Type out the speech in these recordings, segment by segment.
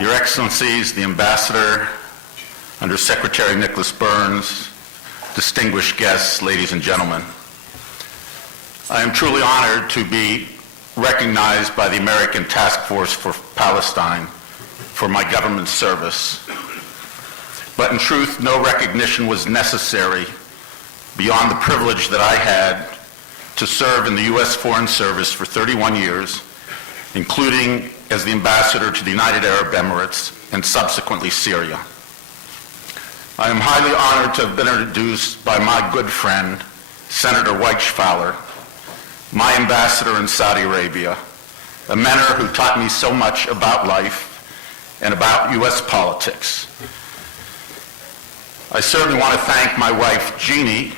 Your Excellencies, the Ambassador, Under Secretary Nicholas Burns, distinguished guests, ladies and gentlemen. I am truly honored to be recognized by the American Task Force for Palestine for my government service. But in truth, no recognition was necessary beyond the privilege that I had to serve in the U.S. Foreign Service for 31 years, including as the ambassador to the United Arab Emirates and subsequently Syria. I am highly honored to have been introduced by my good friend, Senator Weichfowler, my ambassador in Saudi Arabia, a mentor who taught me so much about life and about U.S. politics. I certainly want to thank my wife, Jeannie,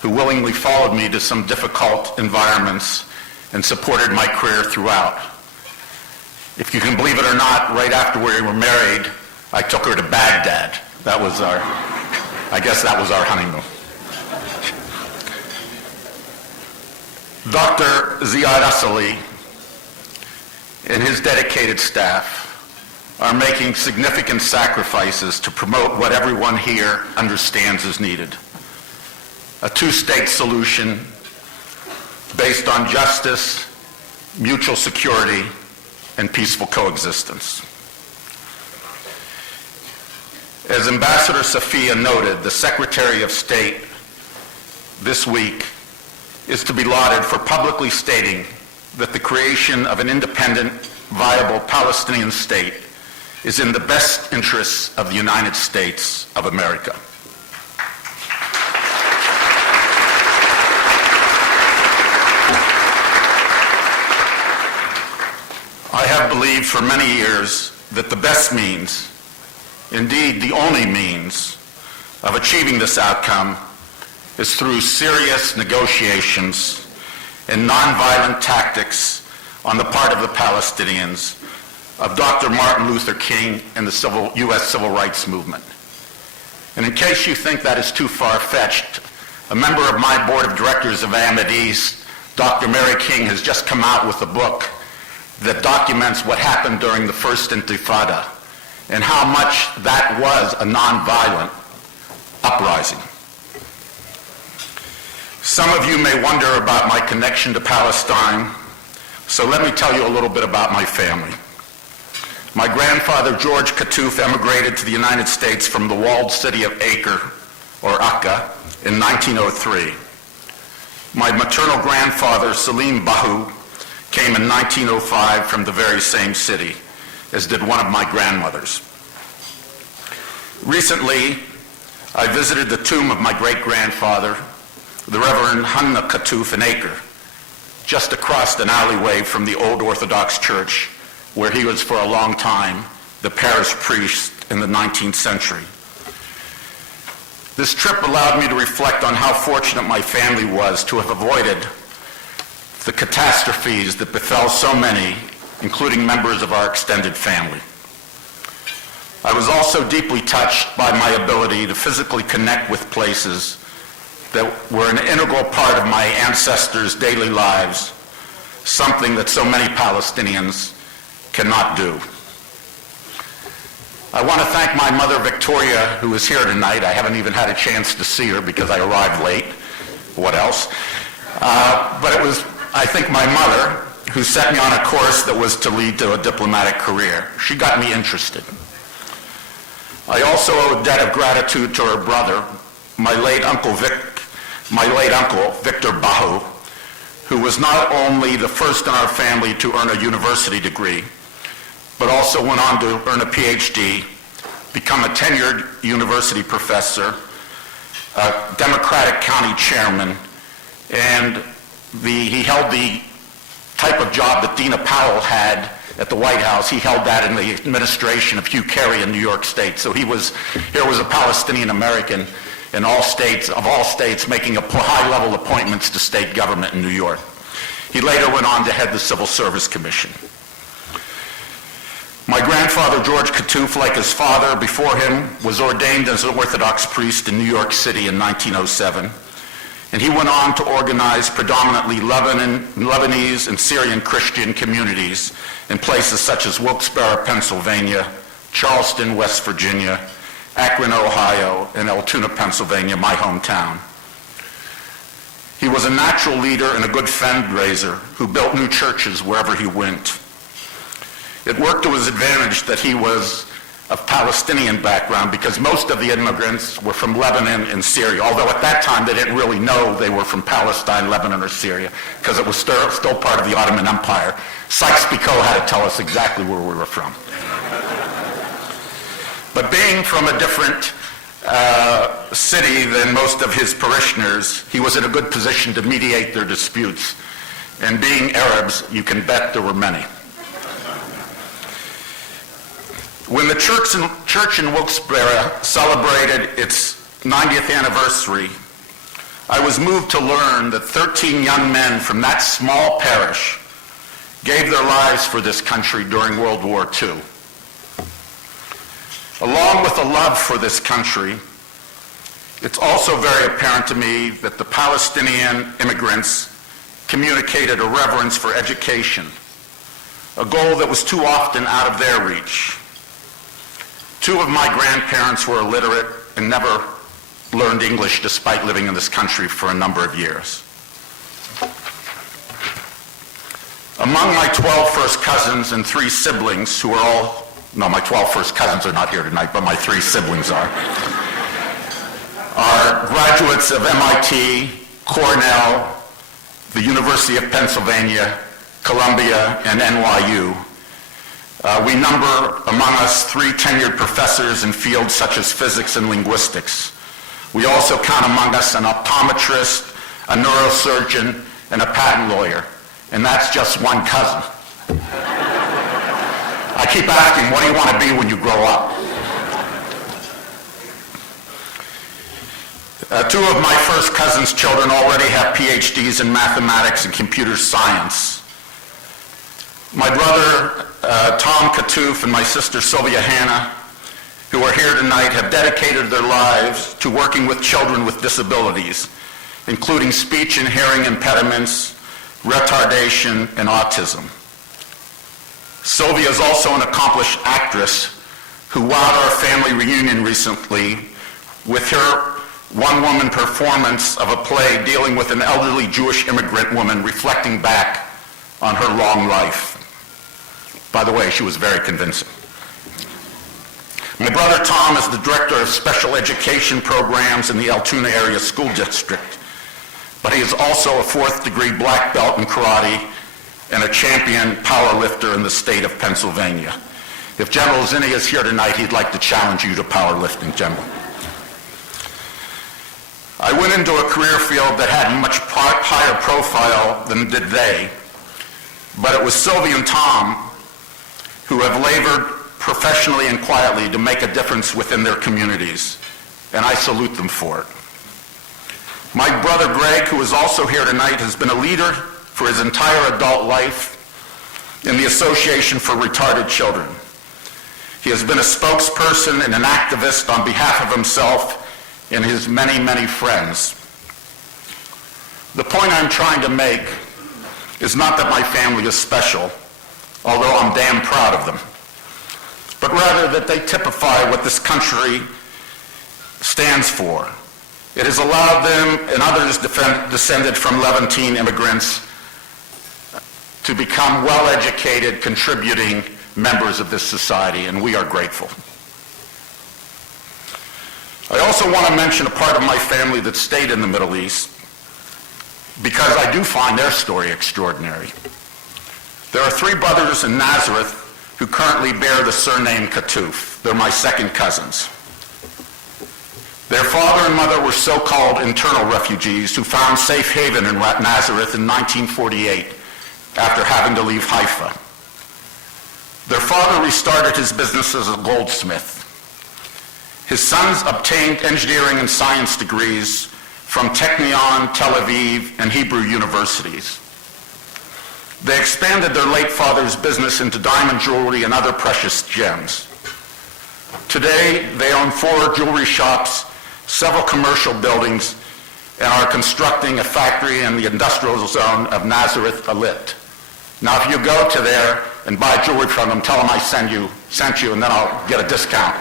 who willingly followed me to some difficult environments and supported my career throughout. If you can believe it or not, right after we were married, I took her to Baghdad. I guess that was our honeymoon. Dr. Ziad Asali and his dedicated staff are making significant sacrifices to promote what everyone here understands is needed: a two-state solution based on justice, mutual security, and peaceful coexistence. As Ambassador Safia noted, the Secretary of State this week is to be lauded for publicly stating that the creation of an independent, viable Palestinian state is in the best interests of the United States of America. I have believed for many years that the best means, indeed the only means, of achieving this outcome is through serious negotiations and nonviolent tactics on the part of the Palestinians, of Dr. Martin Luther King and the U.S. Civil Rights Movement. And in case you think that is too far-fetched, a member of my board of directors of Ahmed East, Dr. Mary King, has just come out with a book that documents what happened during the first Intifada and how much that was a nonviolent uprising. Some of you may wonder about my connection to Palestine, so let me tell you a little bit about my family. My grandfather, George Kattouf, emigrated to the United States from the walled city of Acre, or Akka, in 1903. My maternal grandfather, Salim Bahu, came in 1905 from the very same city, as did one of my grandmothers. Recently, I visited the tomb of my great-grandfather, the Reverend Hanna Kattouf in Acre, just across an alleyway from the old Orthodox Church, where he was for a long time the parish priest in the 19th century. This trip allowed me to reflect on how fortunate my family was to have avoided the catastrophes that befell so many, including members of our extended family. I was also deeply touched by my ability to physically connect with places that were an integral part of my ancestors' daily lives, something that so many Palestinians cannot do. I want to thank my mother, Victoria, who is here tonight. I haven't even had a chance to see her because I arrived late. What else? But it was, I think, my mother who set me on a course that was to lead to a diplomatic career. She got me interested. I also owe a debt of gratitude to her brother, my late uncle, Victor Bahu, who was not only the first in our family to earn a university degree, but also went on to earn a PhD, become a tenured university professor, a Democratic county chairman, and he held the type of job that Dina Powell had at the White House. He held that in the administration of Hugh Carey in New York State. So here was a Palestinian American in all states, making high-level appointments to state government in New York. He later went on to head the Civil Service Commission. My grandfather, George Kattouf, like his father before him, was ordained as an Orthodox priest in New York City in 1907. and he went on to organize predominantly Lebanese and Syrian Christian communities in places such as Wilkes-Barre, Pennsylvania, Charleston, West Virginia, Akron, Ohio, and Altoona, Pennsylvania, my hometown. He was a natural leader and a good fundraiser who built new churches wherever he went. It worked to his advantage that he was of Palestinian background because most of the immigrants were from Lebanon and Syria, although at that time they didn't really know they were from Palestine, Lebanon, or Syria because it was still part of the Ottoman Empire. Sykes-Picot had to tell us exactly where we were from. But being from a different city than most of his parishioners, he was in a good position to mediate their disputes. And being Arabs, you can bet there were many. When the church in Wilkes-Barre celebrated its 90th anniversary, I was moved to learn that 13 young men from that small parish gave their lives for this country during World War II. Along with a love for this country, it's also very apparent to me that the Palestinian immigrants communicated a reverence for education, a goal that was too often out of their reach. Two of my grandparents were illiterate and never learned English despite living in this country for a number of years. Among my 12 first cousins and 3 siblings who are all, no, my 12 first cousins are not here tonight, but my 3 siblings are graduates of MIT, Cornell, the University of Pennsylvania, Columbia, and NYU. We number among us 3 tenured professors in fields such as physics and linguistics. We also count among us an optometrist, a neurosurgeon, and a patent lawyer. And that's just one cousin. I keep asking, what do you want to be when you grow up? 2 of my first cousin's children already have PhDs in mathematics and computer science. My brother, Tom Kattouf, and my sister, Sylvia Hannah, who are here tonight, have dedicated their lives to working with children with disabilities, including speech and hearing impediments, retardation, and autism. Sylvia is also an accomplished actress who wowed our family reunion recently with her one-woman performance of a play dealing with an elderly Jewish immigrant woman reflecting back on her long life. By the way, she was very convincing. My brother Tom is the director of special education programs in the Altoona Area School District, but he is also a 4th degree black belt in karate and a champion power lifter in the state of Pennsylvania. If General Zinni is here tonight, he'd like to challenge you to powerlifting, General. I went into a career field that had a much higher profile than did they, but it was Sylvia and Tom who have labored professionally and quietly to make a difference within their communities, and I salute them for it. My brother Greg, who is also here tonight, has been a leader for his entire adult life in the Association for Retarded Children. He has been a spokesperson and an activist on behalf of himself and his many, many friends. The point I'm trying to make is not that my family is special, although I'm damn proud of them, but rather that they typify what this country stands for. It has allowed them and others descended from Levantine immigrants to become well-educated, contributing members of this society, and we are grateful. I also want to mention a part of my family that stayed in the Middle East because I do find their story extraordinary. There are 3 brothers in Nazareth who currently bear the surname Kattouf. They're my second cousins. Their father and mother were so-called internal refugees who found safe haven in Nazareth in 1948 after having to leave Haifa. Their father restarted his business as a goldsmith. His sons obtained engineering and science degrees from Technion, Tel Aviv, and Hebrew universities. They expanded their late father's business into diamond jewelry and other precious gems. Today, they own 4 jewelry shops, several commercial buildings, and are constructing a factory in the industrial zone of Nazareth Alit. Now, if you go to there and buy jewelry from them, tell them I sent you, and then I'll get a discount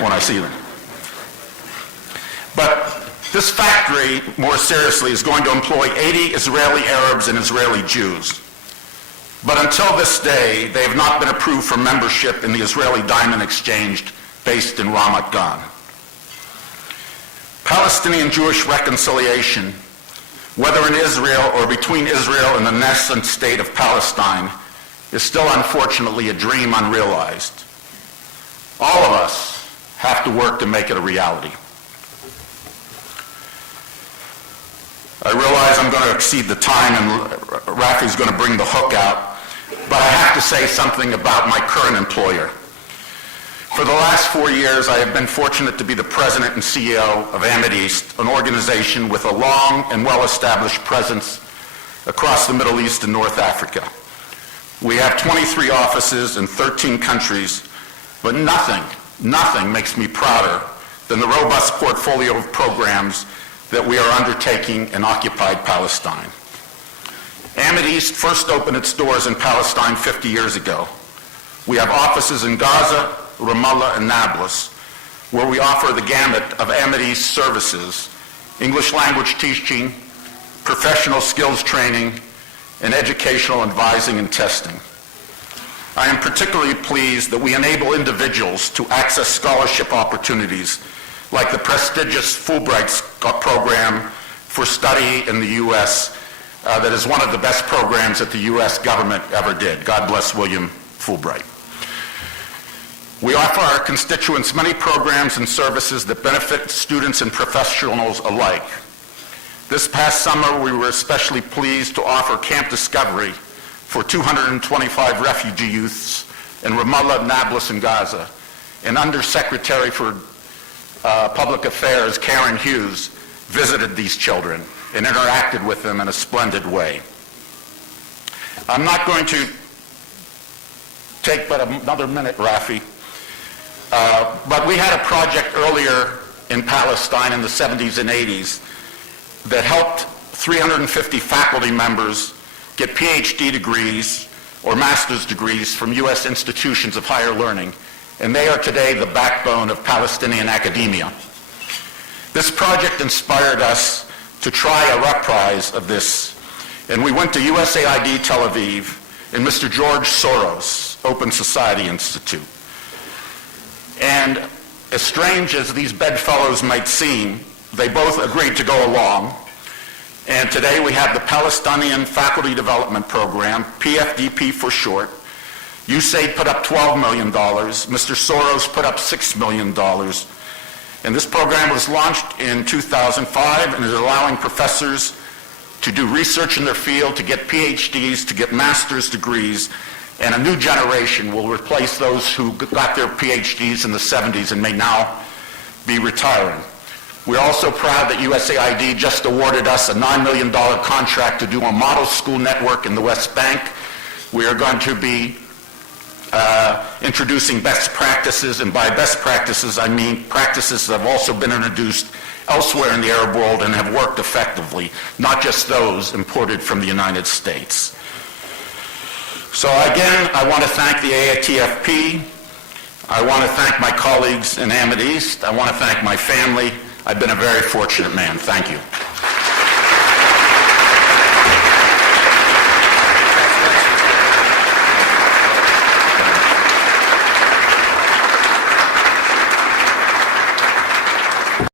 when I see them. But this factory, more seriously, is going to employ 80 Israeli Arabs and Israeli Jews. But until this day, they have not been approved for membership in the Israeli Diamond Exchange based in Ramat Gan. Palestinian-Jewish reconciliation, whether in Israel or between Israel and the nascent state of Palestine, is still unfortunately a dream unrealized. All of us have to work to make it a reality. I realize I'm going to exceed the time and Rafi's going to bring the hook out, but I have to say something about my current employer. For the last 4 years, I have been fortunate to be the president and CEO of Amideast, an organization with a long and well-established presence across the Middle East and North Africa. We have 23 offices in 13 countries, but nothing makes me prouder than the robust portfolio of programs that we are undertaking in occupied Palestine. Amideast first opened its doors in Palestine 50 years ago. We have offices in Gaza, Ramallah, and Nablus, where we offer the gamut of Amideast services, English language teaching, professional skills training, and educational advising and testing. I am particularly pleased that we enable individuals to access scholarship opportunities like the prestigious Fulbright program for study in the U.S. That is one of the best programs that the U.S. government ever did. God bless William Fulbright. We offer our constituents many programs and services that benefit students and professionals alike. This past summer, we were especially pleased to offer Camp Discovery for 225 refugee youths in Ramallah, Nablus, and Gaza. And Undersecretary for Public Affairs, Karen Hughes, visited these children and interacted with them in a splendid way. I'm not going to take but another minute, Rafi, but we had a project earlier in Palestine in the 70s and 80s that helped 350 faculty members get PhD degrees or master's degrees from U.S. institutions of higher learning, and they are today the backbone of Palestinian academia. This project inspired us to try a reprise of this, and we went to USAID Tel Aviv and Mr. George Soros Open Society Institute. And as strange as these bedfellows might seem, they both agreed to go along. And today we have the Palestinian Faculty Development Program, PFDP for short. USAID put up $12 million. Mr. Soros put up $6 million. And this program was launched in 2005 and is allowing professors to do research in their field, to get PhDs, to get master's degrees, and a new generation will replace those who got their PhDs in the 70s and may now be retiring. We're also proud that USAID just awarded us a $9 million contract to do a model school network in the West Bank. We are going to be introducing best practices, and by best practices I mean practices that have also been introduced elsewhere in the Arab world and have worked effectively, not just those imported from the United States. So again, I want to thank the ATFP. I want to thank my colleagues in Amideast. I want to thank my family. I've been a very fortunate man. Thank you.